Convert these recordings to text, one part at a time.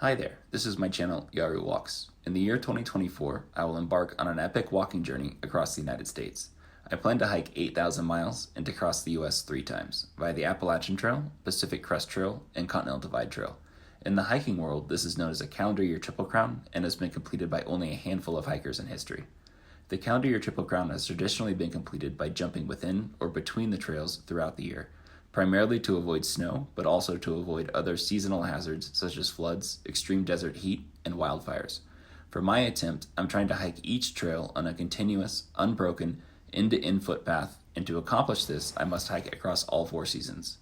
Hi there, this is my channel, Jaru Walks. In the year 2024, I will embark on an epic walking journey across the United States. I plan to hike 8,000 miles and to cross the U.S. 3 times, via the Appalachian Trail, Pacific Crest Trail, and Continental Divide Trail. In the hiking world, this is known as a calendar year Triple Crown and has been completed by only a handful of hikers in history. The calendar year Triple Crown has traditionally been completed by jumping within or between the trails throughout the year, primarily to avoid snow, but also to avoid other seasonal hazards such as floods, extreme desert heat, and wildfires. For my attempt, I'm trying to hike each trail on a continuous, unbroken, end-to-end footpath, and to accomplish this, I must hike across all 4 seasons.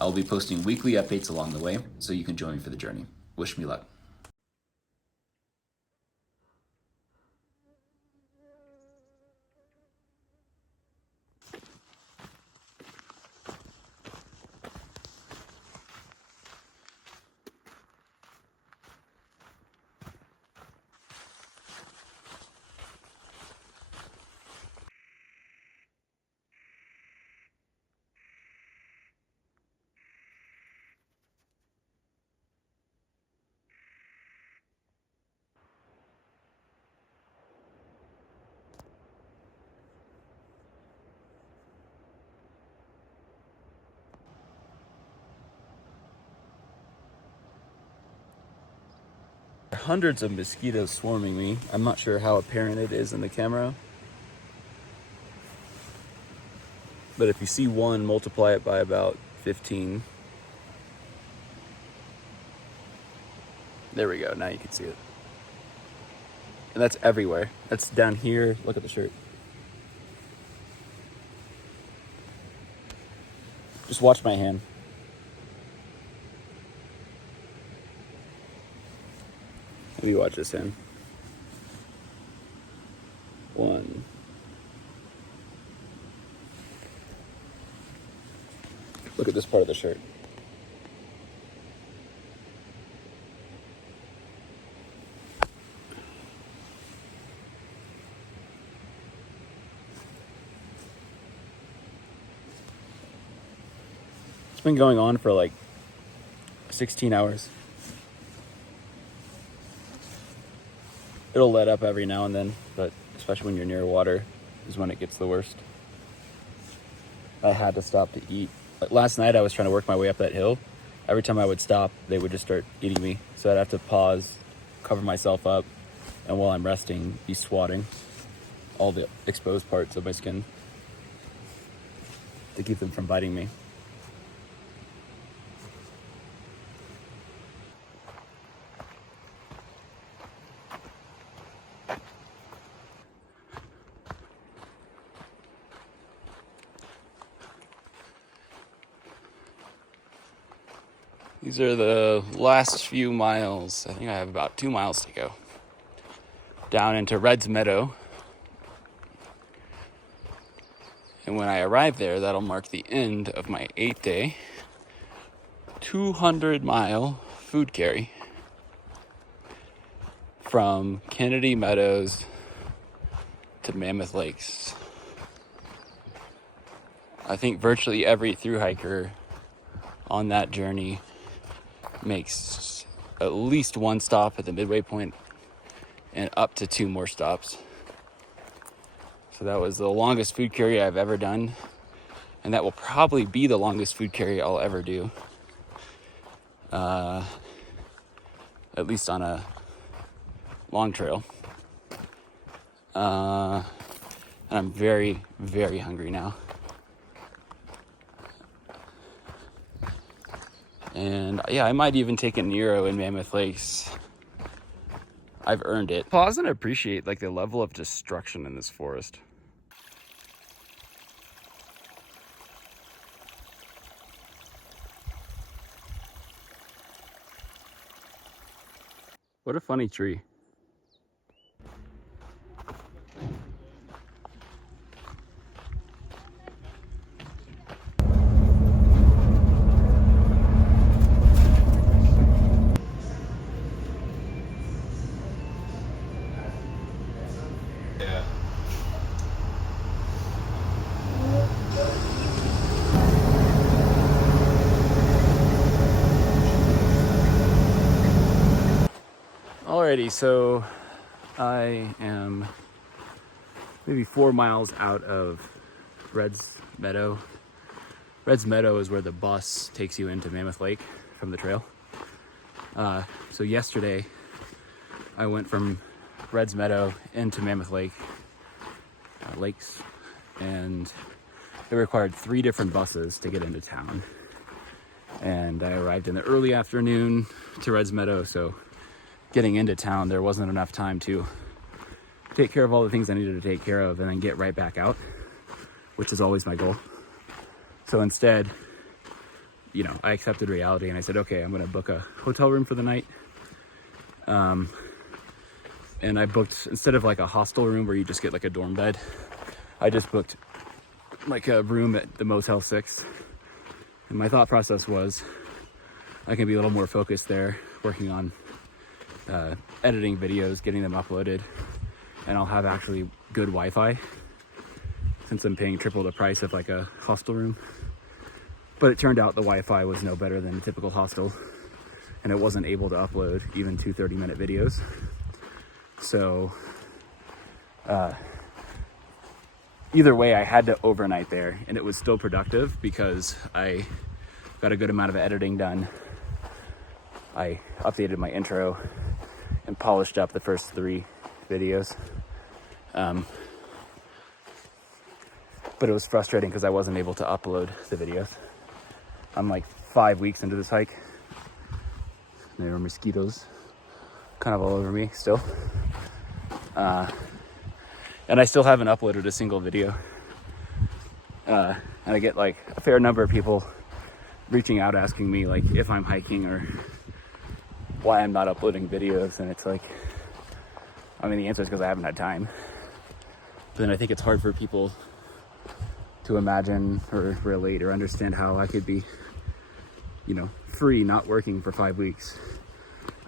I will be posting weekly updates along the way, so you can join me for the journey. Wish me luck. Hundreds of mosquitoes swarming me. I'm not sure how apparent it is in the camera, but if you see one, multiply it by about 15. There we go, now you can see it. And that's everywhere. That's down here. Look at the shirt. Just watch my hand. Let me watch this hand. 1. Look at this part of the shirt. It's been going on for like 16 hours. It'll let up every now and then, but especially when you're near water is when it gets the worst. I had to stop to eat. Like last night I was trying to work my way up that hill. Every time I would stop, they would just start eating me. So I'd have to pause, cover myself up, and while I'm resting, be swatting all the exposed parts of my skin to keep them from biting me. These are the last few miles. I think I have about 2 miles to go down into Red's Meadow. And when I arrive there, that'll mark the end of my 8-day, 200-mile food carry from Kennedy Meadows to Mammoth Lakes. I think virtually every thru hiker on that journey makes at least 1 stop at the midway point and up to 2 more stops. So that was the longest food carry I've ever done, and that will probably be the longest food carry I'll ever do, at least on a long trail. And I'm very, very hungry now. And yeah, I might even take a Nero in Mammoth Lakes. I've earned it. Pause and appreciate like the level of destruction in this forest. What a funny tree. Alrighty, so I am maybe 4 miles out of Red's Meadow. Red's Meadow is where the bus takes you into Mammoth Lake from the trail. So yesterday I went from Red's Meadow into Mammoth Lake, lakes, and it required 3 different buses to get into town. And I arrived in the early afternoon to Red's Meadow, so getting into town, there wasn't enough time to take care of all the things I needed to take care of and then get right back out, which is always my goal. So instead, I accepted reality and I said, okay, I'm going to book a hotel room for the night. And I booked, instead of like a hostel room where you just get like a dorm bed, I just booked like a room at the Motel 6. And my thought process was I can be a little more focused there, working on editing videos, getting them uploaded, and I'll have actually good Wi-Fi since I'm paying triple the price of like a hostel room. But it turned out the Wi-Fi was no better than a typical hostel, and it wasn't able to upload even 2 30-minute videos. So either way, I had to overnight there, and it was still productive because I got a good amount of editing done. I updated my intro and polished up the first 3 videos. But it was frustrating because I wasn't able to upload the videos. I'm like 5 weeks into this hike. There are mosquitoes kind of all over me still. And I still haven't uploaded a single video. And I get like a fair number of people reaching out asking me like if I'm hiking or why I'm not uploading videos. And it's like, the answer is because I haven't had time. But then I think it's hard for people to imagine or relate or understand how I could be, free, not working for 5 weeks,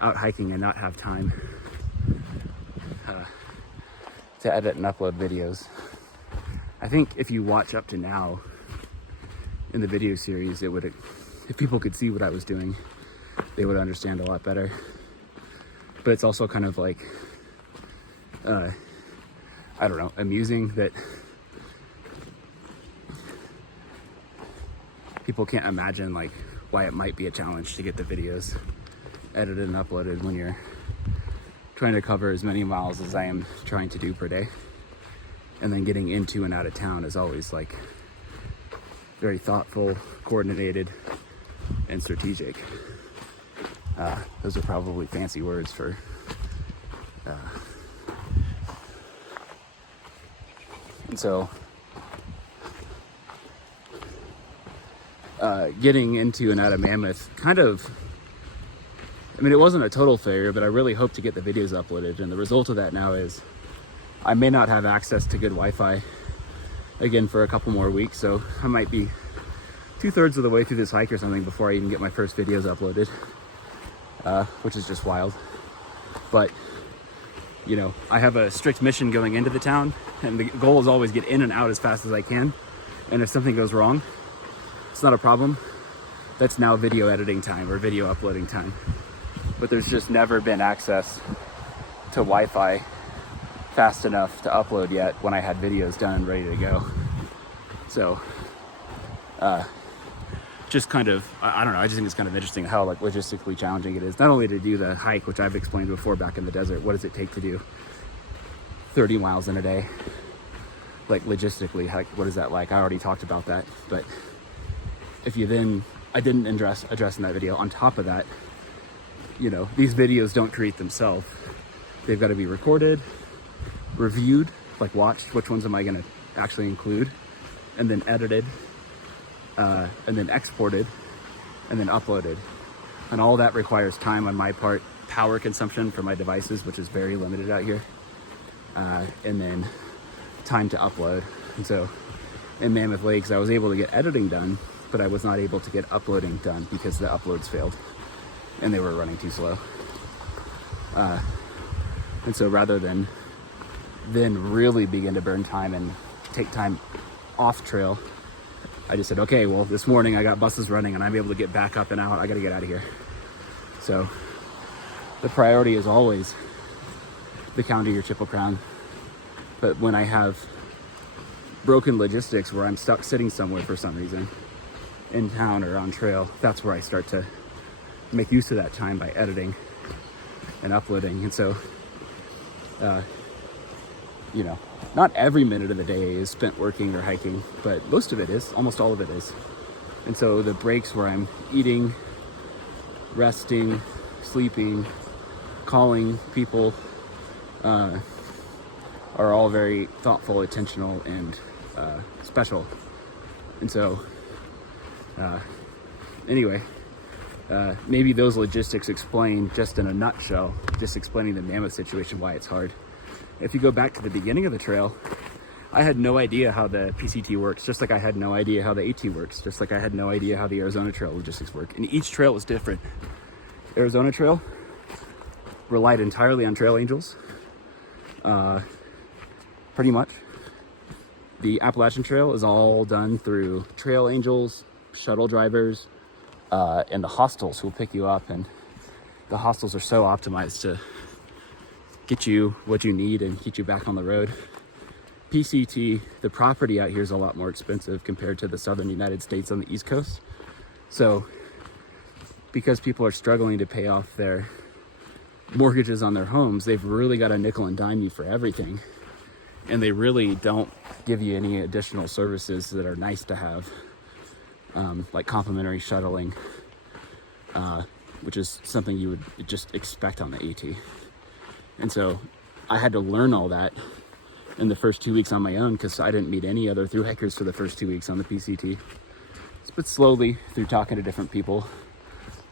out hiking and not have time to edit and upload videos. I think if you watch up to now in the video series, if people could see what I was doing, they would understand a lot better. But it's also kind of like, amusing that people can't imagine like why it might be a challenge to get the videos edited and uploaded when you're trying to cover as many miles as I am trying to do per day. And then getting into and out of town is always like very thoughtful, coordinated, and strategic. Those are probably fancy words for and so getting into and out of Mammoth it wasn't a total failure, but I really hope to get the videos uploaded. And the result of that now is I may not have access to good Wi-Fi again for a couple more weeks. So I might be 2/3 of the way through this hike or something before I even get my first videos uploaded, which is just wild. But, I have a strict mission going into the town, and the goal is always get in and out as fast as I can. And if something goes wrong, it's not a problem. That's now video editing time or video uploading time. But there's just never been access to Wi-Fi fast enough to upload yet when I had videos done and ready to go. So, just kind of, I don't know, I just think it's kind of interesting how like logistically challenging it is. Not only to do the hike, which I've explained before back in the desert, what does it take to do 30 miles in a day? Like logistically, what is that like? I already talked about that. But if you then, I didn't address in that video, on top of that, these videos don't create themselves. They've got to be recorded, reviewed, like watched, which ones am I going to actually include, and then edited, and then exported, and then uploaded. And all that requires time on my part, power consumption for my devices, which is very limited out here, and then time to upload. And so in Mammoth Lakes, I was able to get editing done, but I was not able to get uploading done because the uploads failed and they were running too slow. And so rather than then really begin to burn time and take time off trail, I just said, okay, well, this morning I got buses running and I'm able to get back up and out. I got to get out of here. So the priority is always the county or Triple Crown. But when I have broken logistics where I'm stuck sitting somewhere for some reason, in town or on trail, that's where I start to make use of that time by editing and uploading. And so, you know, not every minute of the day is spent working or hiking, but most of it is, almost all of it is. And so the breaks where I'm eating, resting, sleeping, calling people, are all very thoughtful, intentional, and special. And so, anyway, maybe those logistics explain, just in a nutshell, just explaining the mammoth situation, why it's hard. If you go back to the beginning of the trail, I had no idea how the PCT works, just like I had no idea how the AT works, just like I had no idea how the Arizona Trail logistics work. And each trail was different. Arizona Trail relied entirely on trail angels, pretty much. The Appalachian Trail is all done through trail angels, shuttle drivers, and the hostels who will pick you up. And the hostels are so optimized to get you what you need and get you back on the road. PCT, the property out here is a lot more expensive compared to the southern United States on the East Coast. So because people are struggling to pay off their mortgages on their homes, they've really got to nickel and dime you for everything. And they really don't give you any additional services that are nice to have, like complimentary shuttling, which is something you would just expect on the AT. And so I had to learn all that in the first 2 weeks on my own, because I didn't meet any other thru hikers for the first 2 weeks on the PCT. But slowly, through talking to different people,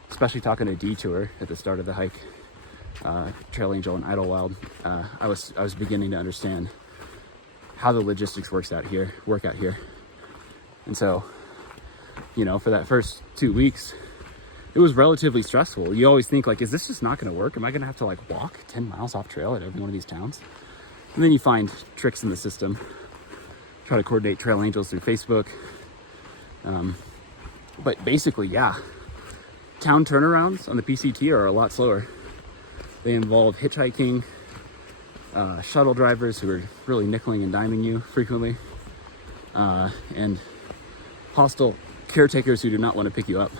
especially talking to Detour at the start of the hike, Trail Angel and Idlewild, I was beginning to understand how the logistics work out here. And so, you know, for that first 2 weeks, it was relatively stressful. You always think, like, is this just not going to work? Am I going to have to like walk 10 miles off trail at every one of these towns? And then you find tricks in the system, try to coordinate trail angels through Facebook. But basically, yeah, town turnarounds on the PCT are a lot slower. They involve hitchhiking, shuttle drivers who are really nickeling and diming you frequently, and hostile caretakers who do not want to pick you up.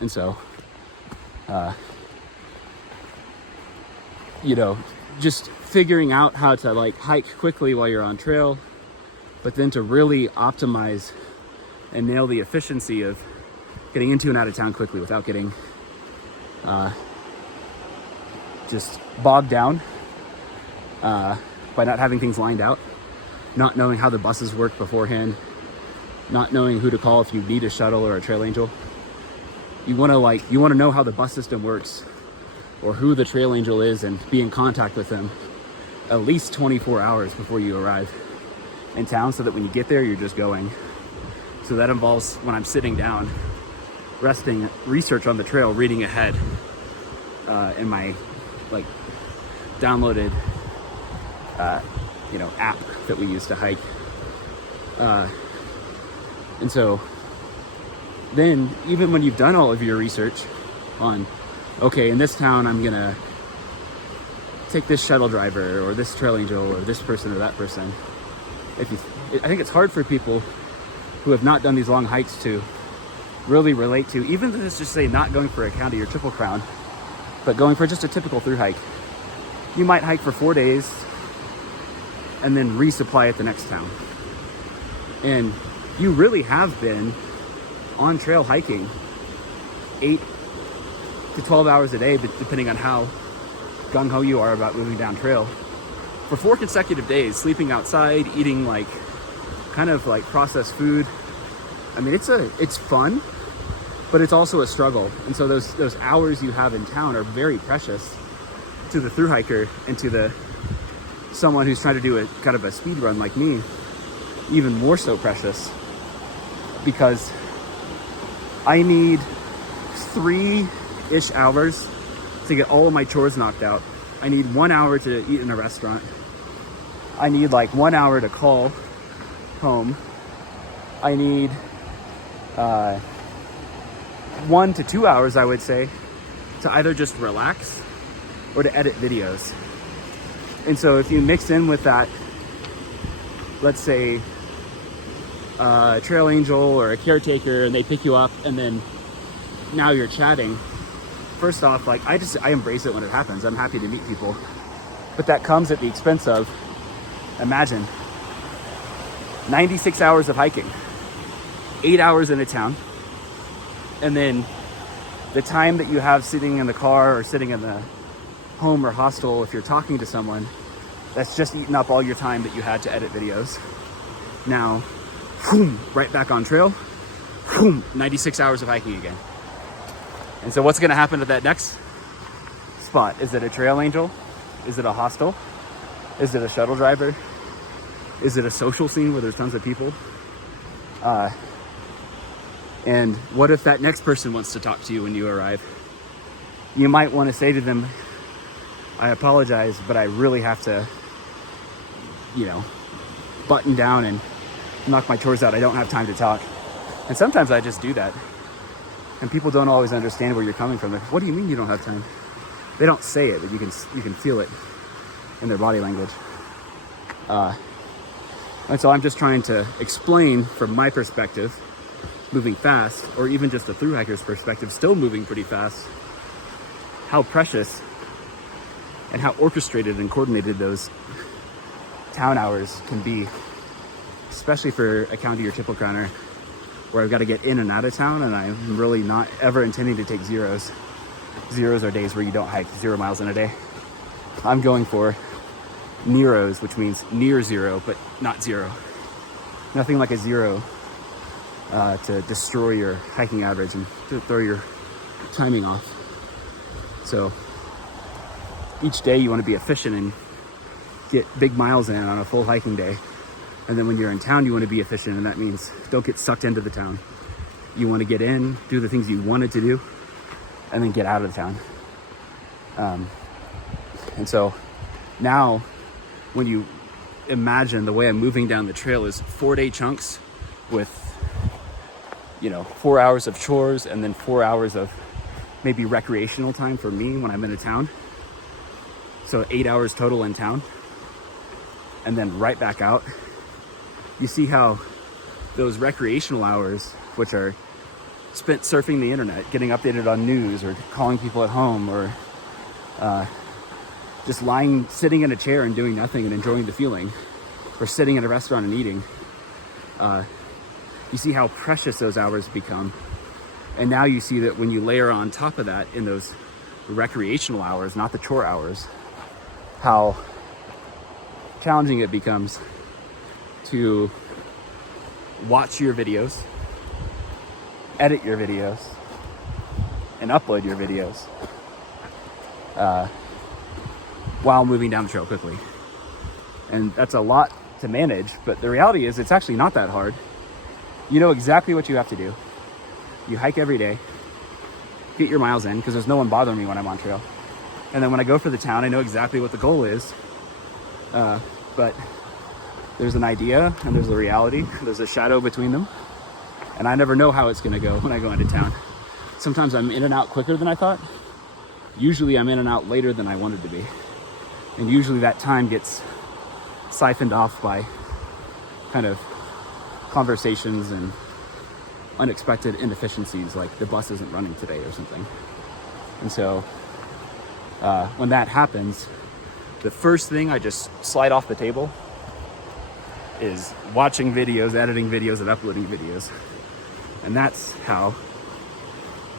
And so, you know, just figuring out how to like hike quickly while you're on trail, but then to really optimize and nail the efficiency of getting into and out of town quickly without getting just bogged down by not having things lined out, not knowing how the buses work beforehand, not knowing who to call if you need a shuttle or a trail angel. You want to know how the bus system works or who the trail angel is and be in contact with them at least 24 hours before you arrive in town, so that when you get there, you're just going. So that involves, when I'm sitting down, resting, research on the trail, reading ahead in my like downloaded app that we use to hike. And so then, even when you've done all of your research on, okay, in this town I'm gonna take this shuttle driver or this trail angel or this person or that person, I think it's hard for people who have not done these long hikes to really relate to, even if it's just say not going for a county or Triple Crown, but going for just a typical thru hike. You might hike for 4 days and then resupply at the next town. And you really have been on trail hiking 8 to 12 hours a day, but depending on how gung-ho you are about moving down trail, for 4 consecutive days, sleeping outside, eating like kind of like processed food. I mean, it's fun, but it's also a struggle. And so those hours you have in town are very precious to the thru hiker, and to someone who's trying to do a kind of a speed run like me, even more so precious, because I need 3-ish hours to get all of my chores knocked out. I need 1 hour to eat in a restaurant. I need like 1 hour to call home. I need 1 to 2 hours, I would say, to either just relax or to edit videos. And so if you mix in with that, let's say a trail angel or a caretaker, and they pick you up, and then now you're chatting. First off, like I embrace it when it happens. I'm happy to meet people, but that comes at the expense of, imagine 96 hours of hiking, 8 hours in a town, and then the time that you have sitting in the car or sitting in the home or hostel, if you're talking to someone, that's just eaten up all your time that you had to edit videos. Now, boom, right back on trail, boom, 96 hours of hiking again. And so what's gonna happen to that next spot? Is it a trail angel? Is it a hostel? Is it a shuttle driver? Is it a social scene where there's tons of people? And what if that next person wants to talk to you when you arrive? You might want to say to them, I apologize, but I really have to, button down and knock my chores out. I don't have time to talk. And sometimes I just do that. And people don't always understand where you're coming from. Like, what do you mean you don't have time? They don't say it, but you can feel it in their body language. And so I'm just trying to explain from my perspective, moving fast, or even just a thru hiker's perspective, still moving pretty fast, how precious and how orchestrated and coordinated those town hours can be, especially for a county or triple crowner where I've got to get in and out of town, and I'm really not ever intending to take zeros. Zeros are days where you don't hike 0 miles in a day. I'm going for Neros, which means near zero, but not zero. Nothing like a zero to destroy your hiking average and to throw your timing off. So each day you want to be efficient and get big miles in on a full hiking day. And then when you're in town, you want to be efficient, and that means don't get sucked into the town. You want to get in, do the things you wanted to do, and then get out of the town. And so now, when you imagine the way I'm moving down the trail is 4-day chunks with, 4 hours of chores and then 4 hours of maybe recreational time for me when I'm in a town. So 8 hours total in town, and then right back out. You see how those recreational hours, which are spent surfing the internet, getting updated on news, or calling people at home, or just sitting in a chair and doing nothing and enjoying the feeling, or sitting in a restaurant and eating. You see how precious those hours become. And now you see that when you layer on top of that in those recreational hours, not the chore hours, how challenging it becomes to watch your videos, edit your videos, and upload your videos while moving down the trail quickly. And that's a lot to manage, but the reality is it's actually not that hard. You know exactly what you have to do. You hike every day, get your miles in, because there's no one bothering me when I'm on trail. And then when I go for the town, I know exactly what the goal is. But there's an idea and there's a reality. There's a shadow between them. And I never know how it's going to go when I go into town. Sometimes I'm in and out quicker than I thought. Usually I'm in and out later than I wanted to be. And usually that time gets siphoned off by kind of conversations and unexpected inefficiencies, like the bus isn't running today or something. And so when that happens, the first thing I just slide off the table is watching videos, editing videos, and uploading videos. And that's how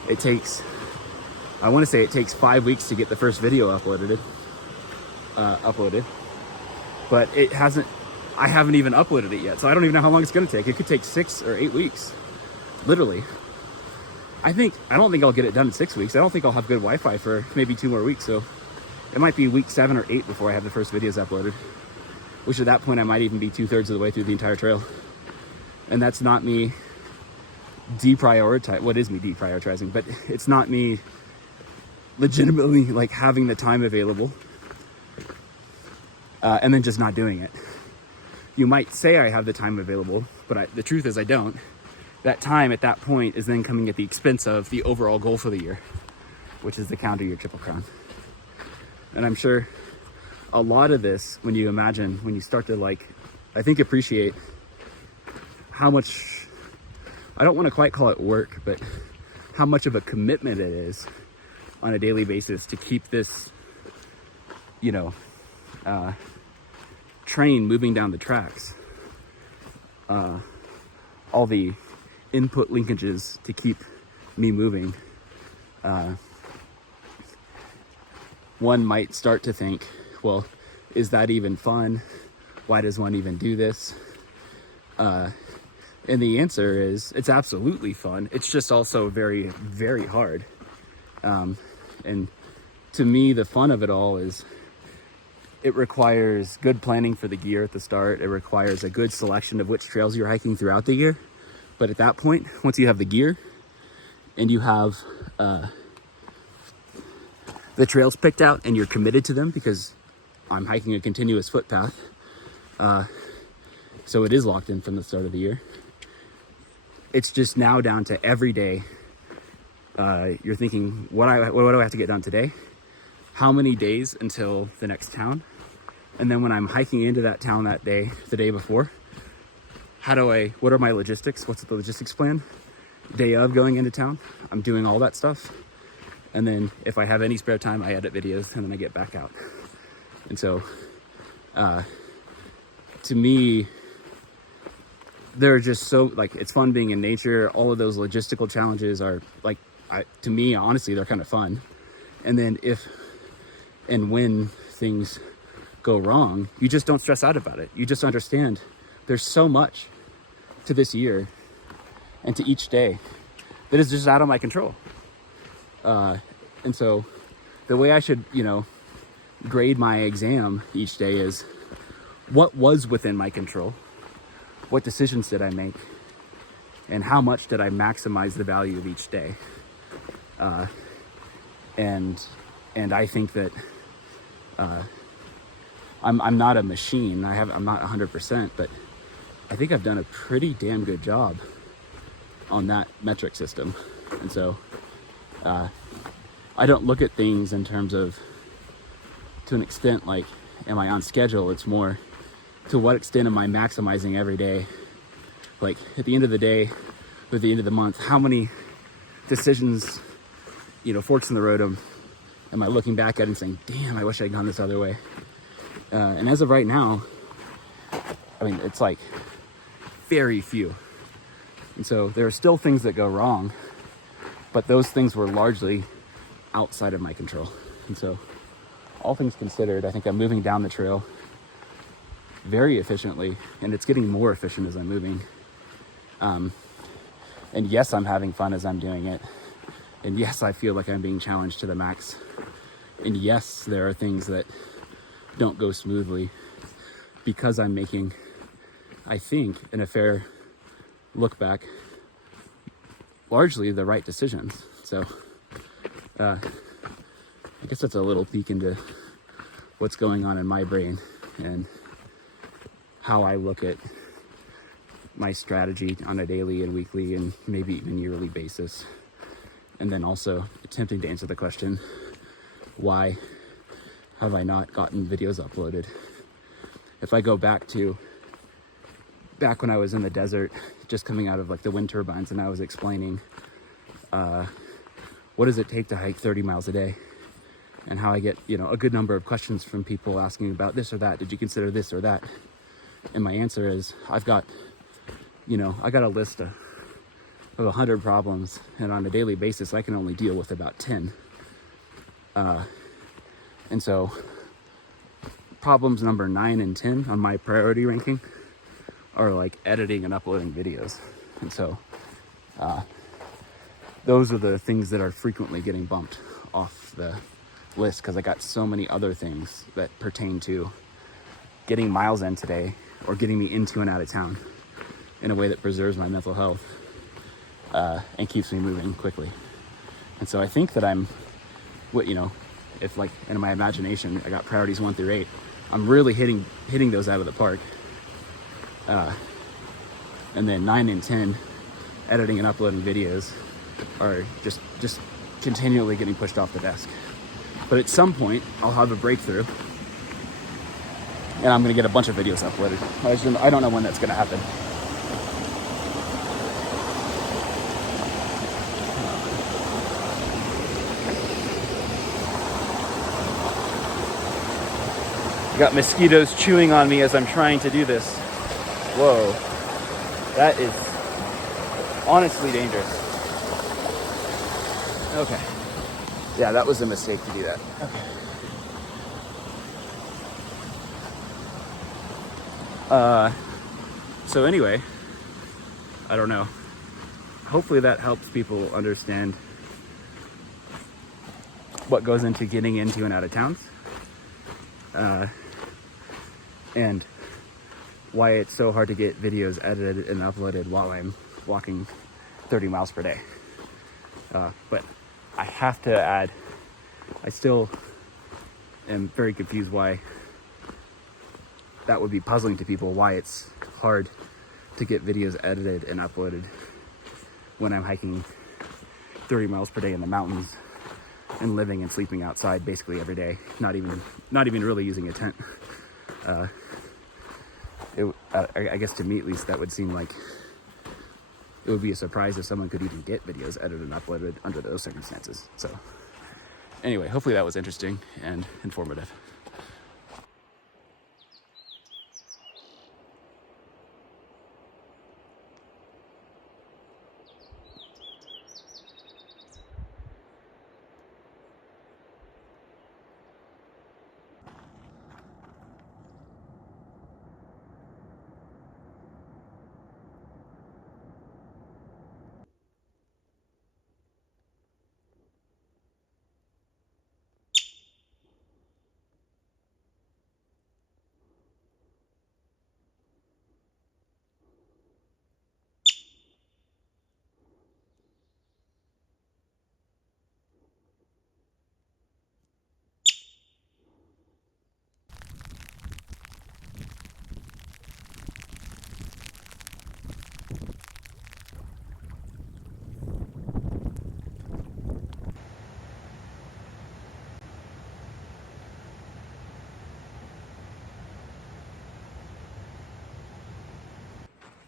it takes, I want to say it takes 5 weeks to get the first video uploaded. But I haven't even uploaded it yet, so I don't even know how long it's going to take. It could take 6 or 8 weeks, literally. I don't think I'll get it done in 6 weeks. I don't think I'll have good Wi-Fi for maybe 2 more weeks, so it might be week 7 or 8 before I have the first videos uploaded, which at that point I might even be 2/3 of the way through the entire trail. And that's not me deprioritizing, but it's not me legitimately like having the time available and then just not doing it. You might say I have the time available, but the truth is I don't. That time at that point is then coming at the expense of the overall goal for the year, which is the counter your Triple Crown. And I'm sure a lot of this, when you start to like, I think appreciate how much, I don't want to quite call it work, but how much of a commitment it is on a daily basis to keep this, train moving down the tracks. All the input linkages to keep me moving. One might start to think, well, is that even fun? Why does one even do this? And the answer is, it's absolutely fun. It's just also very, very hard. And to me, the fun of it all is it requires good planning for the gear at the start. It requires a good selection of which trails you're hiking throughout the year. But at that point, once you have the gear and you have the trails picked out and you're committed to them, because I'm hiking a continuous footpath, so it is locked in from the start of the year. It's just now down to every day. You're thinking, what do I have to get done today? How many days until the next town? And then when I'm hiking into that town that day, the day before, what are my logistics? What's the logistics plan? Day of going into town, I'm doing all that stuff. And then if I have any spare time, I edit videos and then I get back out. And so, to me, they're just so, like, it's fun being in nature. All of those logistical challenges are like, to me, honestly, they're kind of fun. And then if and when things go wrong, you just don't stress out about it. You just understand there's so much to this year and to each day that is just out of my control. And so the way I should, grade my exam each day is, what was within my control? What decisions did I make? And how much did I maximize the value of each day? And I think that I'm not a machine. I'm not 100%, but I think I've done a pretty damn good job on that metric system. And so I don't look at things in terms of, to an extent, like, am I on schedule? It's more, to what extent am I maximizing every day? Like, at the end of the day, or at the end of the month, how many decisions, forks in the road am I looking back at and saying, damn, I wish I'd gone this other way? And as of right now, I mean, it's like very few. And so there are still things that go wrong, but those things were largely outside of my control. And so, all things considered, I think I'm moving down the trail very efficiently, and it's getting more efficient as I'm moving. And yes, I'm having fun as I'm doing it. And yes, I feel like I'm being challenged to the max. And yes, there are things that don't go smoothly, because I'm making, I think, in a fair look back, largely the right decisions. So I guess that's a little peek into what's going on in my brain and how I look at my strategy on a daily and weekly and maybe even yearly basis. And then also attempting to answer the question, why have I not gotten videos uploaded? If I go back when I was in the desert, just coming out of like the wind turbines, and I was explaining what does it take to hike 30 miles a day, and how I get, a good number of questions from people asking about this or that. Did you consider this or that? And my answer is, I've got, I got a list of 100 problems, and on a daily basis, I can only deal with about 10. And so problems number 9 and 10 on my priority ranking are like editing and uploading videos. And so those are the things that are frequently getting bumped off the list, because I got so many other things that pertain to getting miles in today or getting me into and out of town in a way that preserves my mental health and keeps me moving quickly. And so I think that I'm, if like in my imagination, I got priorities 1 through 8, I'm really hitting those out of the park. And then 9 and 10, editing and uploading videos, are just continually getting pushed off the desk. But at some point, I'll have a breakthrough, and I'm gonna get a bunch of videos uploaded. I don't know when that's gonna happen. I got mosquitoes chewing on me as I'm trying to do this. Whoa, that is honestly dangerous. Okay. Yeah, that was a mistake to do that. Okay. So anyway, I don't know. Hopefully that helps people understand what goes into getting into and out of towns. And why it's so hard to get videos edited and uploaded while I'm walking 30 miles per day. But I have to add, I still am very confused why that would be puzzling to people, why it's hard to get videos edited and uploaded when I'm hiking 30 miles per day in the mountains and living and sleeping outside basically every day, not even really using a tent. I guess to me at least, that would seem like it would be a surprise if someone could even get videos edited and uploaded under those circumstances. So anyway, hopefully that was interesting and informative.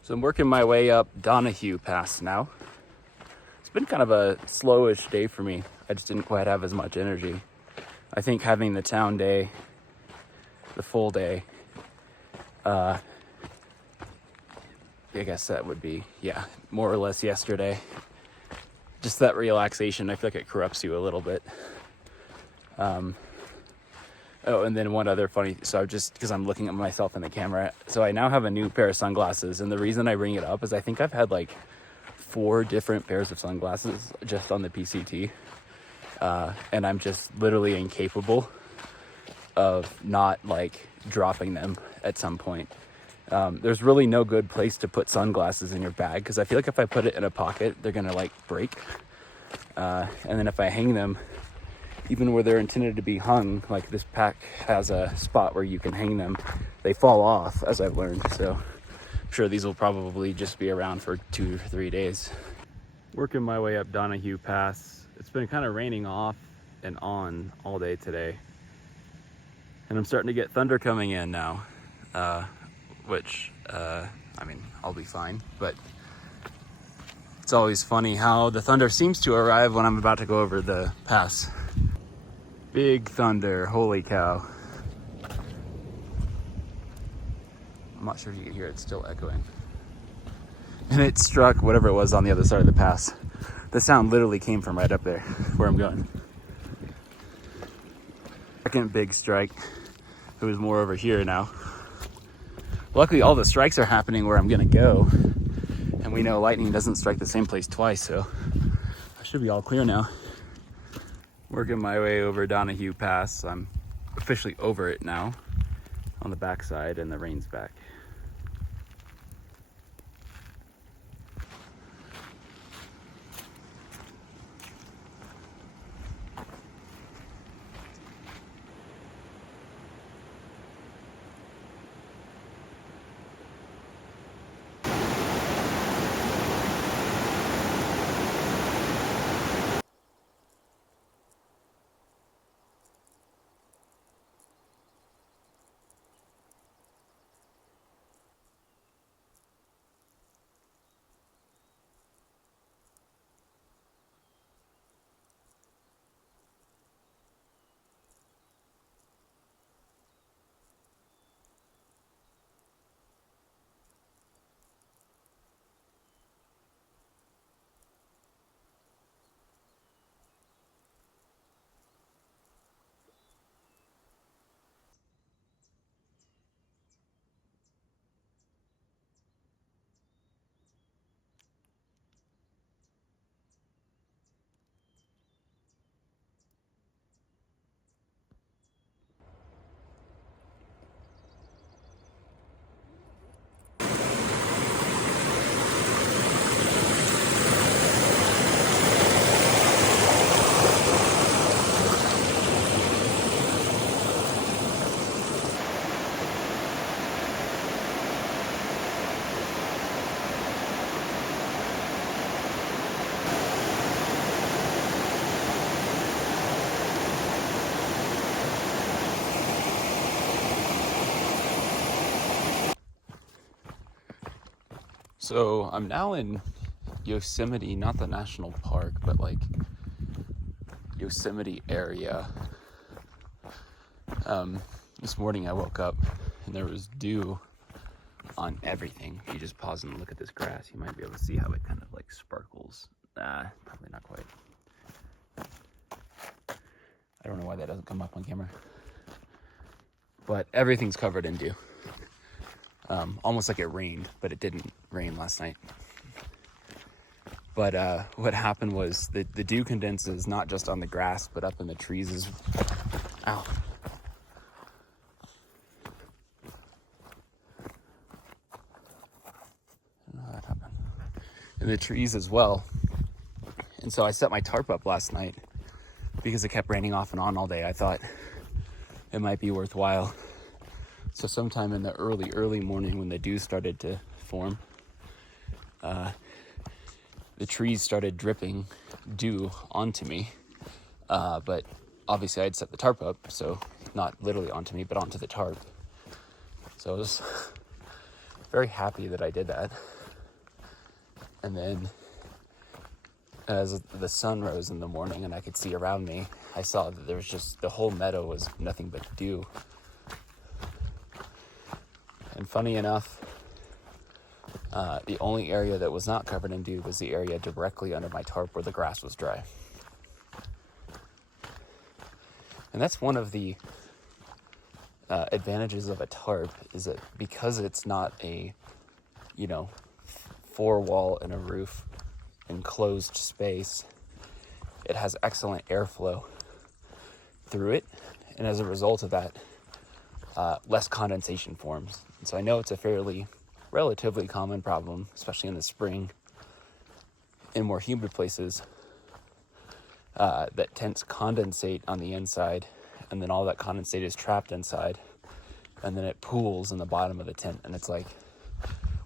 So I'm working my way up Donahue Pass now. It's been kind of a slowish day for me. I just didn't quite have as much energy. I think having the town day, the full day, I guess that would be, yeah, more or less yesterday. Just that relaxation, I feel like it corrupts you a little bit. Oh, and then one other funny, so just because I'm looking at myself in the camera, so I now have a new pair of sunglasses, and the reason I bring it up is I think I've had like 4 different pairs of sunglasses just on the PCT, and I'm just literally incapable of not like dropping them at some point. There's really no good place to put sunglasses in your bag, because I feel like if I put it in a pocket, they're gonna like break, and then if I hang them, even where they're intended to be hung, like this pack has a spot where you can hang them, they fall off, as I've learned. So I'm sure these will probably just be around for 2 or 3 days. Working my way up Donahue Pass. It's been kind of raining off and on all day today, and I'm starting to get thunder coming in now, which I mean, I'll be fine, but it's always funny how the thunder seems to arrive when I'm about to go over the pass. Big thunder, holy cow. I'm not sure if you can hear it, it's still echoing. And it struck whatever it was on the other side of the pass. The sound literally came from right up there where I'm going. Second big strike. It was more over here now. Luckily all the strikes are happening where I'm gonna go. And we know lightning doesn't strike the same place twice, so I should be all clear now. Working my way over Donahue Pass. I'm officially over it now on the backside, and the rain's back. So I'm now in Yosemite, not the national park, but like Yosemite area. This morning I woke up and there was dew on everything. If you just pause and look at this grass, you might be able to see how it kind of like sparkles. Probably not quite. I don't know why that doesn't come up on camera. But everything's covered in dew. Almost like it rained, but it didn't rain last night. But what happened was the dew condenses not just on the grass, but up in the trees as ow. I don't know how that happened. In the trees as well. And so I set my tarp up last night because it kept raining off and on all day. I thought it might be worthwhile. So sometime in the early morning when the dew started to form, the trees started dripping dew onto me. But obviously I'd set the tarp up, so not literally onto me, but onto the tarp. So I was very happy that I did that. And then as the sun rose in the morning and I could see around me, I saw that there was just, the whole meadow was nothing but dew. And funny enough, the only area that was not covered in dew was the area directly under my tarp where the grass was dry. And that's one of the advantages of a tarp, is that because it's not a, four wall and a roof enclosed space, it has excellent airflow through it. And as a result of that, less condensation forms. And so I know it's a relatively common problem, especially in the spring, in more humid places, that tents condensate on the inside, and then all that condensate is trapped inside, and then it pools in the bottom of the tent. And it's like,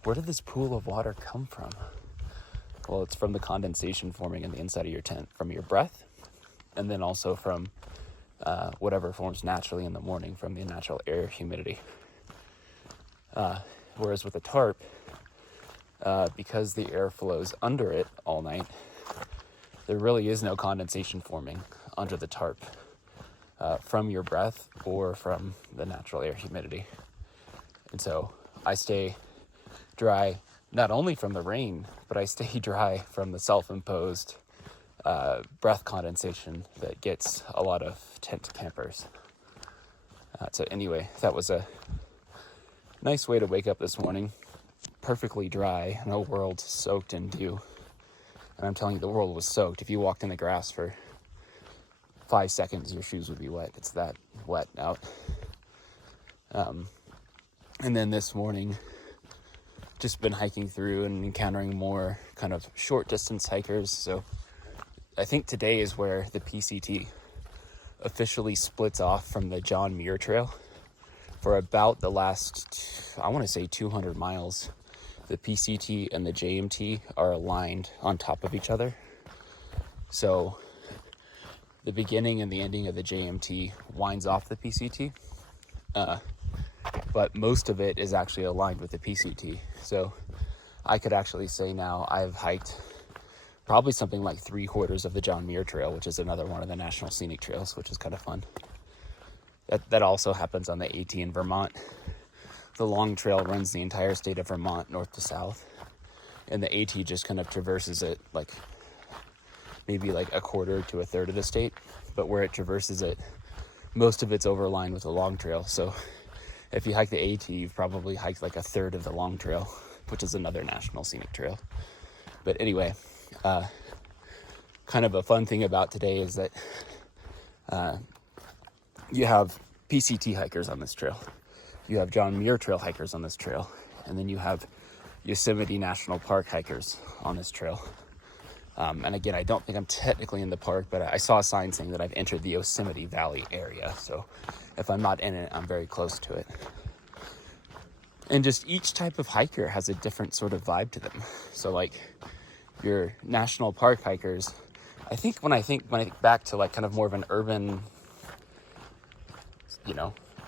where did this pool of water come from? Well, it's from the condensation forming in the inside of your tent, from your breath, and then also from whatever forms naturally in the morning from the natural air humidity. Whereas with a tarp, because the air flows under it all night, there really is no condensation forming under the tarp from your breath or from the natural air humidity. And so I stay dry not only from the rain, but I stay dry from the self-imposed breath condensation that gets a lot of tent campers. So anyway, that was a nice way to wake up this morning, perfectly dry, and the world soaked in dew. And I'm telling you, the world was soaked. If you walked in the grass for 5 seconds, your shoes would be wet. It's that wet out. And then this morning, just been hiking through and encountering more kind of short distance hikers. So I think today is where the PCT officially splits off from the John Muir Trail. For about the last, I want to say 200 miles, the PCT and the JMT are aligned on top of each other. So the beginning and the ending of the JMT winds off the PCT, but most of it is actually aligned with the PCT. So I could actually say now I've hiked probably something like 3/4 of the John Muir Trail, which is another one of the National Scenic Trails, which is kind of fun. That also happens on the AT in Vermont. The long trail runs the entire state of Vermont, north to south, and the AT just kind of traverses it like maybe like 1/4 to 1/3 of the state, but where it traverses it, most of it's overlined with the long trail. So if you hike the AT, you've probably hiked like 1/3 of the long trail, which is another National Scenic Trail. But anyway, kind of a fun thing about today is that you have PCT hikers on this trail, you have John Muir Trail hikers on this trail, and then you have Yosemite National Park hikers on this trail. And again, I don't think I'm technically in the park, but I saw a sign saying that I've entered the Yosemite Valley area. So if I'm not in it, I'm very close to it. And just each type of hiker has a different sort of vibe to them. So like your national park hikers, when I think back to like kind of more of an urban,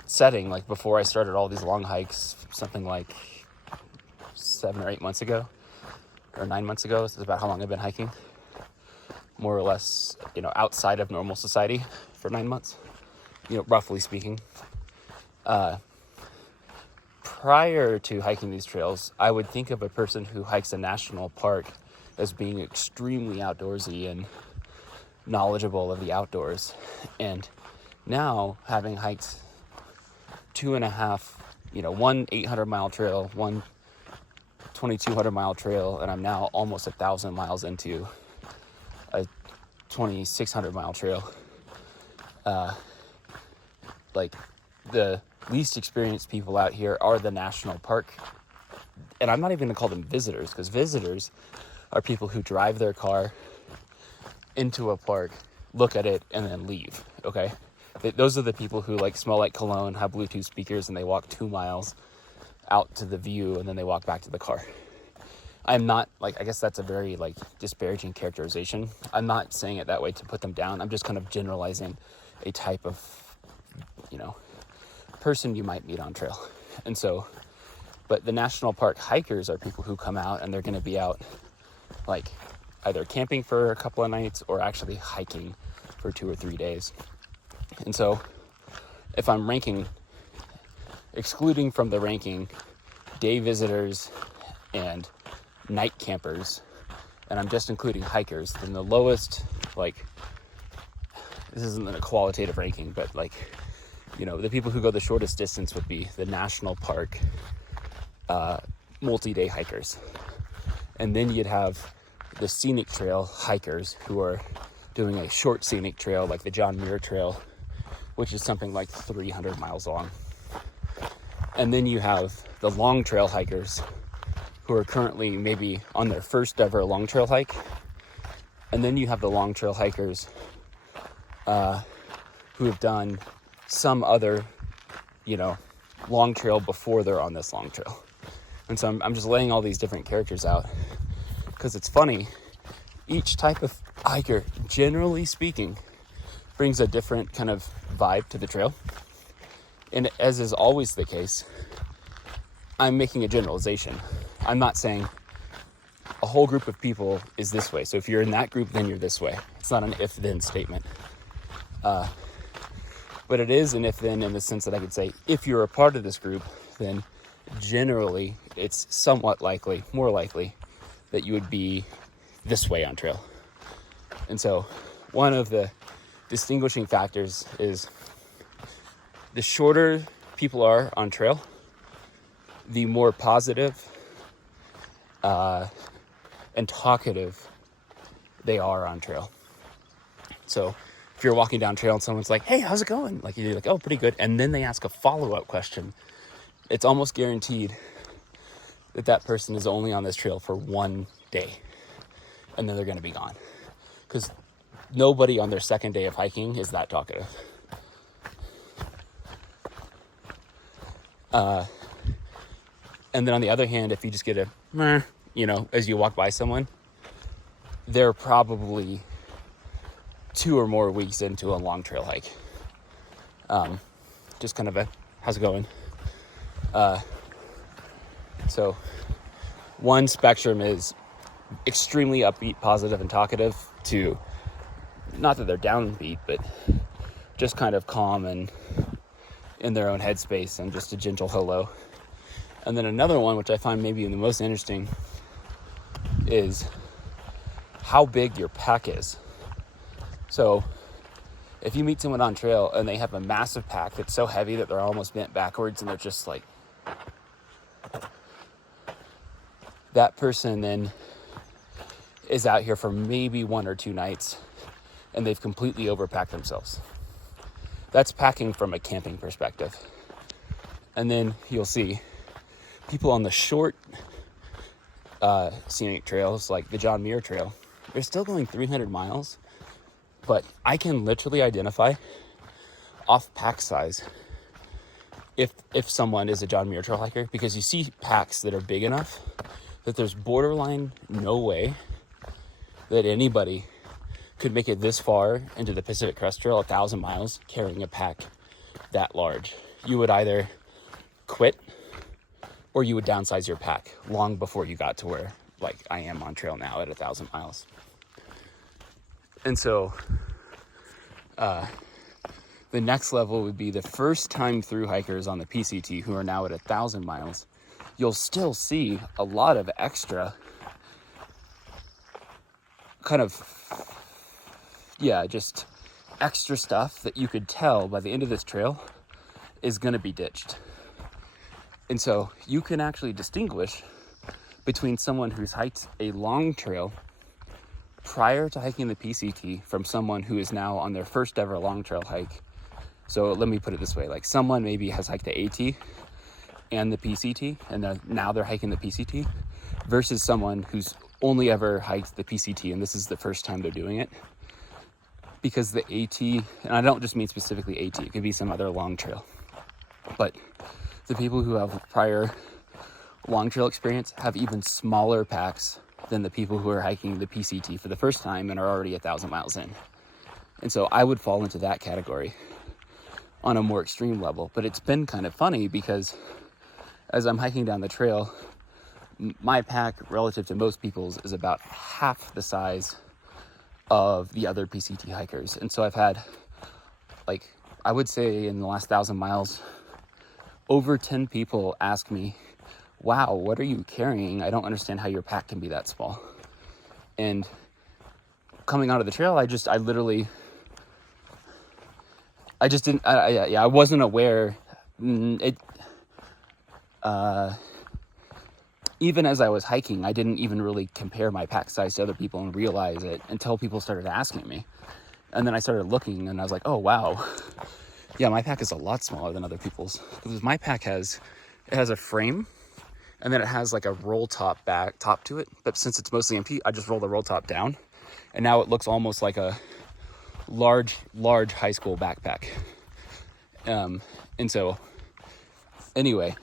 setting, like before I started all these long hikes, something like 7 or 8 months ago, or 9 months ago. This is about how long I've been hiking, more or less, outside of normal society for 9 months, roughly speaking. Prior to hiking these trails, I would think of a person who hikes a national park as being extremely outdoorsy and knowledgeable of the outdoors. And now, having hiked 2.5, one 800-mile trail, one 2,200-mile trail, and I'm now almost 1,000 miles into a 2,600-mile trail. The least experienced people out here are the national park. And I'm not even going to call them visitors, because visitors are people who drive their car into a park, look at it, and then leave, okay? Those are the people who smell like cologne, have Bluetooth speakers, and they walk 2 miles out to the view, and then they walk back to the car. I'm not, I guess that's a very, disparaging characterization. I'm not saying it that way to put them down. I'm just kind of generalizing a type of, person you might meet on trail. And so, but the national park hikers are people who come out and they're going to be out, either camping for a couple of nights or actually hiking for 2 or 3 days. And so, if I'm excluding from the ranking day visitors and night campers, and I'm just including hikers, then the lowest, this isn't a qualitative ranking, but the people who go the shortest distance would be the national park multi-day hikers. And then you'd have the scenic trail hikers who are doing a short scenic trail like the John Muir Trail, which is something like 300 miles long. And then you have the long trail hikers who are currently maybe on their first ever long trail hike. And then you have the long trail hikers who have done some other, long trail before they're on this long trail. And so I'm just laying all these different characters out because it's funny. Each type of hiker, generally speaking, brings a different kind of vibe to the trail. And as is always the case, I'm making a generalization. I'm not saying a whole group of people is this way. So if you're in that group, then you're this way. It's not an if-then statement. But it is an if-then in the sense that I could say, if you're a part of this group, then generally it's somewhat likely, more likely, that you would be this way on trail. And so one of the distinguishing factors is the shorter people are on trail, the more positive and talkative they are on trail. So if you're walking down trail and someone's like, hey, how's it going? You're like, oh, pretty good. And then they ask a follow-up question. It's almost guaranteed that that person is only on this trail for 1 day. And then they're going to be gone. Because nobody on their second day of hiking is that talkative. And then on the other hand, if you just get a meh, as you walk by someone, they're probably 2 or more weeks into a long trail hike. Just kind of a, how's it going? So one spectrum is extremely upbeat, positive, and talkative to, not that they're downbeat, but just kind of calm and in their own headspace and just a gentle hello. And then another one, which I find maybe the most interesting, is how big your pack is. So if you meet someone on trail and they have a massive pack that's so heavy that they're almost bent backwards and they're just that person then is out here for maybe 1 or 2 nights and they've completely overpacked themselves. That's packing from a camping perspective. And then you'll see people on the short scenic trails like the John Muir Trail, they're still going 300 miles, but I can literally identify off pack size if someone is a John Muir Trail hiker, because you see packs that are big enough that there's borderline no way that anybody could make it this far into the Pacific Crest Trail, 1,000 miles, carrying a pack that large. You would either quit or you would downsize your pack long before you got to where like I am on trail now at 1,000 miles. And so the next level would be the first time through hikers on the PCT who are now at 1,000 miles. You'll still see a lot of extra kind of, just extra stuff that you could tell by the end of this trail is going to be ditched. And so you can actually distinguish between someone who's hiked a long trail prior to hiking the PCT from someone who is now on their first ever long trail hike. So let me put it this way, like someone maybe has hiked the AT and the PCT, and now they're hiking the PCT, versus someone who's only ever hiked the PCT and this is the first time they're doing it. Because the AT, and I don't just mean specifically AT, it could be some other long trail, but the people who have prior long trail experience have even smaller packs than the people who are hiking the PCT for the first time and are already 1,000 miles in. And so I would fall into that category on a more extreme level. But it's been kind of funny because as I'm hiking down the trail, my pack relative to most people's is about half the size of the other PCT hikers. And so I've had, like, I would say in the last 1,000 miles, over 10 people ask me, wow, what are you carrying? I don't understand how your pack can be that small. And coming onto the trail, I wasn't aware. Even as I was hiking, I didn't even really compare my pack size to other people and realize it until people started asking me. And then I started looking and I was like, oh, wow. Yeah, my pack is a lot smaller than other people's. Because my pack has a frame and then it has like a roll top to it. But since it's mostly empty, I just roll the roll top down. And now it looks almost like a large high school backpack. And so anyway,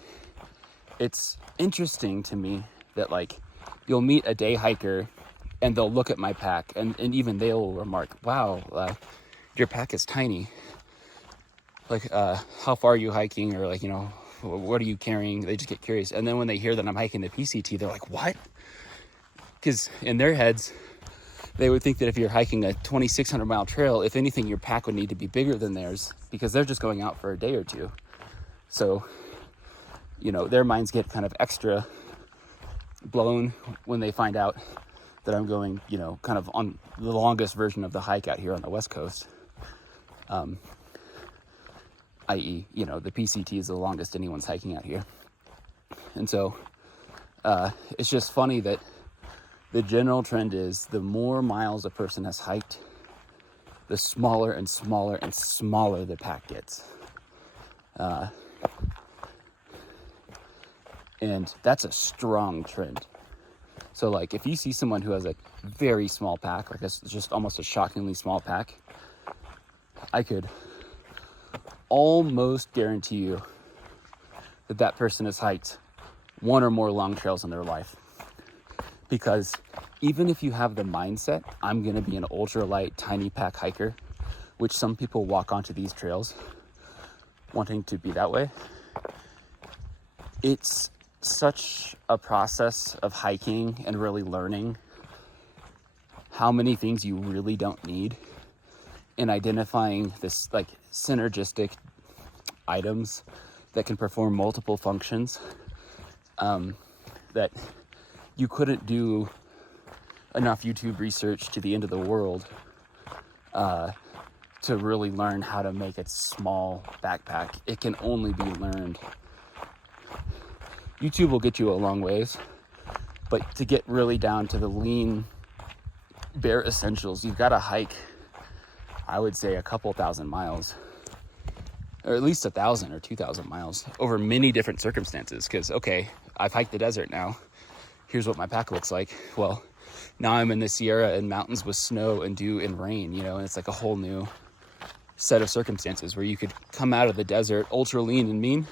it's interesting to me that like you'll meet a day hiker and they'll look at my pack and even they'll remark, wow, your pack is tiny. Like, how far are you hiking? Or like, what are you carrying? They just get curious. And then when they hear that I'm hiking the PCT, they're like, what? Because in their heads, they would think that if you're hiking a 2,600 mile trail, if anything, your pack would need to be bigger than theirs because they're just going out for a day or two. So, their minds get kind of extra blown when they find out that I'm going, kind of on the longest version of the hike out here on the West Coast. I.e., the PCT is the longest anyone's hiking out here. And so it's just funny that the general trend is the more miles a person has hiked, the smaller and smaller and smaller the pack gets. And that's a strong trend. So like if you see someone who has a very small pack, like it's just almost a shockingly small pack, I could almost guarantee you that that person has hiked one or more long trails in their life. Because even if you have the mindset, I'm going to be an ultralight, tiny pack hiker, which some people walk onto these trails wanting to be that way, it's such a process of hiking and really learning how many things you really don't need and identifying this like synergistic items that can perform multiple functions that you couldn't do enough YouTube research to the end of the world to really learn how to make a small backpack. It can only be learned. YouTube will get you a long ways, but to get really down to the lean, bare essentials, you've got to hike, I would say, a couple thousand miles, or at least 1,000 or 2,000 miles over many different circumstances. Because, okay, I've hiked the desert now. Here's what my pack looks like. Well, now I'm in the Sierra and mountains with snow and dew and rain, and it's like a whole new set of circumstances where you could come out of the desert ultra lean and mean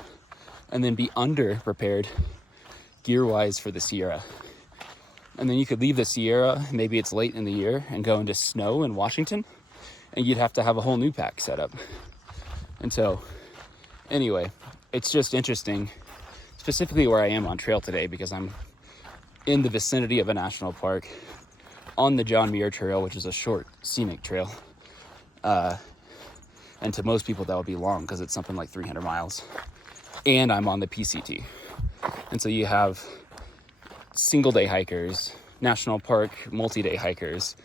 and then be under prepared gear-wise for the Sierra. And then you could leave the Sierra, maybe it's late in the year, and go into snow in Washington, and you'd have to have a whole new pack set up. And so, anyway, it's just interesting, specifically where I am on trail today, because I'm in the vicinity of a national park on the John Muir Trail, which is a short scenic trail. And to most people that would be long because it's something like 300 miles. And I'm on the PCT. And so you have single day hikers, national park multi-day hikers,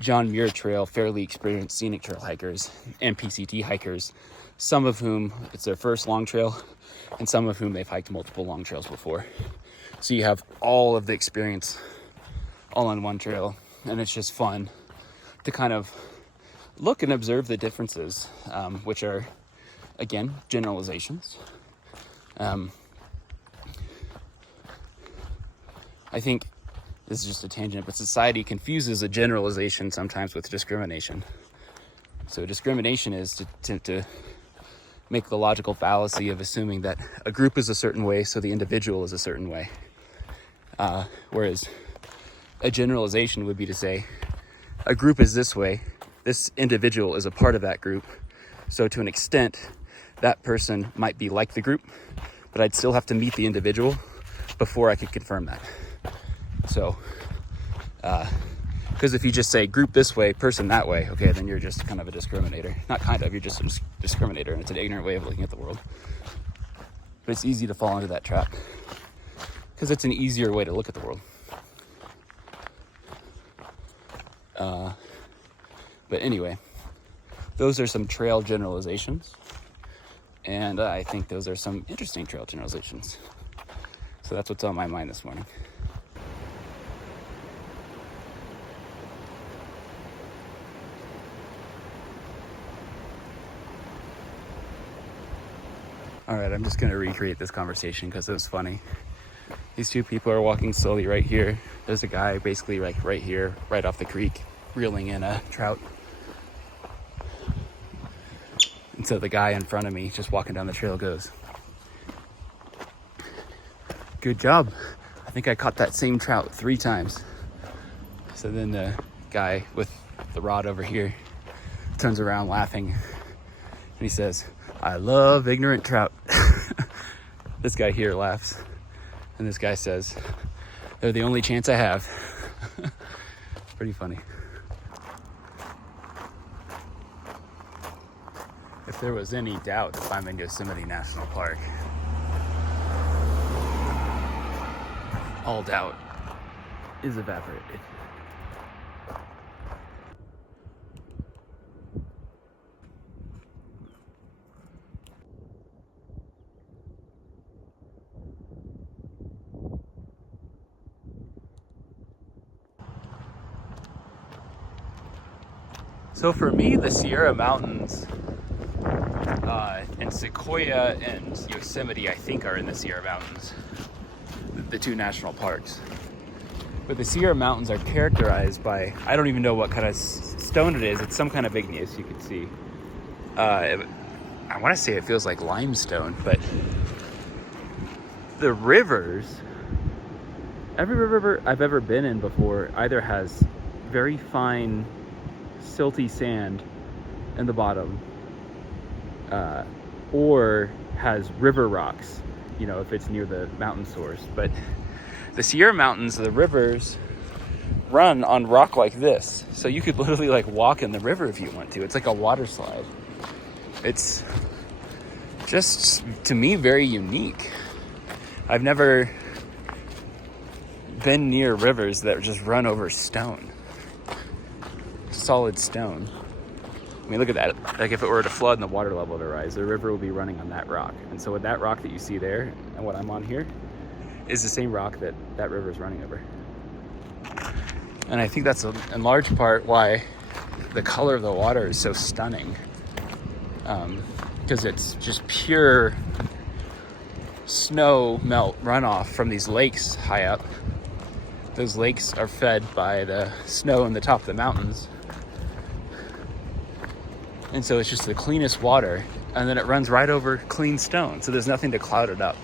John Muir Trail fairly experienced scenic trail hikers, and PCT hikers, some of whom it's their first long trail and some of whom they've hiked multiple long trails before. So you have all of the experience all on one trail, and it's just fun to kind of look and observe the differences, which are, again, generalizations. I think this is just a tangent, but society confuses a generalization sometimes with discrimination. So discrimination is to make the logical fallacy of assuming that a group is a certain way, so the individual is a certain way. Whereas a generalization would be to say, a group is this way, this individual is a part of that group, so to an extent, that person might be like the group, but I'd still have to meet the individual before I could confirm that. So, because if you just say group this way, person that way, okay, then you're just kind of a discriminator. Not kind of, you're just a discriminator, and it's an ignorant way of looking at the world. But it's easy to fall into that trap, because it's an easier way to look at the world. But anyway, those are some trail generalizations, and I think those are some interesting trail generalizations. So that's what's on my mind this morning. All right, I'm just going to recreate this conversation because it was funny. These two people are walking slowly right here. There's a guy basically like right here, right off the creek, reeling in a trout. And so the guy in front of me, just walking down the trail, goes, "Good job. I think I caught that same trout 3 times. So then the guy with the rod over here turns around laughing, and he says, "I love ignorant trout." This guy here laughs, and this guy says, "They're the only chance I have." Pretty funny. If there was any doubt if I'm in Yosemite National Park, all doubt is evaporated. So for me, the Sierra Mountains and Sequoia and Yosemite, I think, are in the Sierra Mountains, the 2 national parks. But the Sierra Mountains are characterized by, I don't even know what kind of stone it is. It's some kind of igneous, you can see. I want to say it feels like limestone, but the rivers, every river I've ever been in before either has very fine silty sand in the bottom, or has river rocks, you know, if it's near the mountain source. But the Sierra Mountains, the rivers run on rock like this, so you could literally like walk in the river if you want to. It's like a water slide. It's just, to me, very unique. I've never been near rivers that just run over stone, solid stone. I mean, look at that. Like if it were to flood and the water level to rise, the river will be running on that rock. And so with that rock that you see there and what I'm on here is the same rock that that river is running over. And I think that's in large part why the color of the water is so stunning, because it's just pure snow melt runoff from these lakes high up. Those lakes are fed by the snow on the top of the mountains. And so it's just the cleanest water, and then it runs right over clean stone, so there's nothing to cloud it up.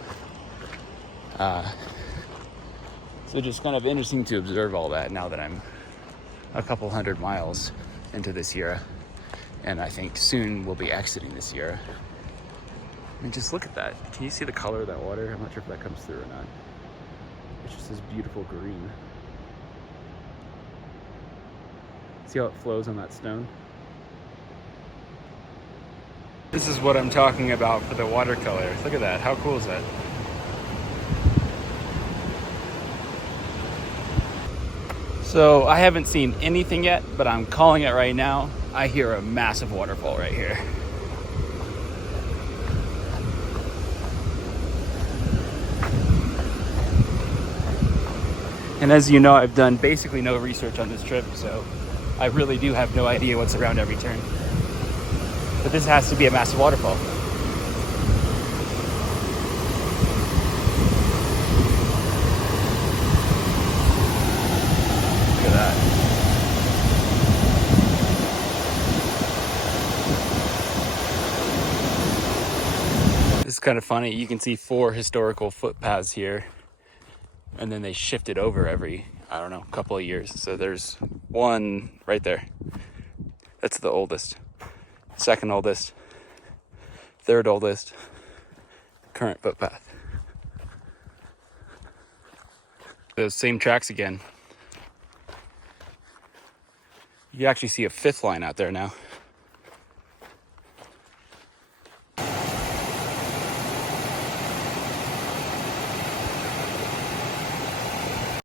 So just kind of interesting to observe all that now that I'm a couple hundred miles into the Sierra, and I think soon we'll be exiting the Sierra. I mean, just look at that. Can you see the color of that water? I'm not sure if that comes through or not. It's just this beautiful green. See how it flows on that stone? This is what I'm talking about for the watercolors. Look at that. How cool is that? So I haven't seen anything yet, but I'm calling it right now. I hear a massive waterfall right here. And as you know, I've done basically no research on this trip, so I really do have no idea what's around every turn. But this has to be a massive waterfall. Look at that. This is kind of funny. You can see 4 historical footpaths here, and then they shifted over every, I don't know, couple of years. So there's one right there. That's the oldest. Second oldest. Third oldest. Current footpath. Those same tracks again. You can actually see a 5th line out there now.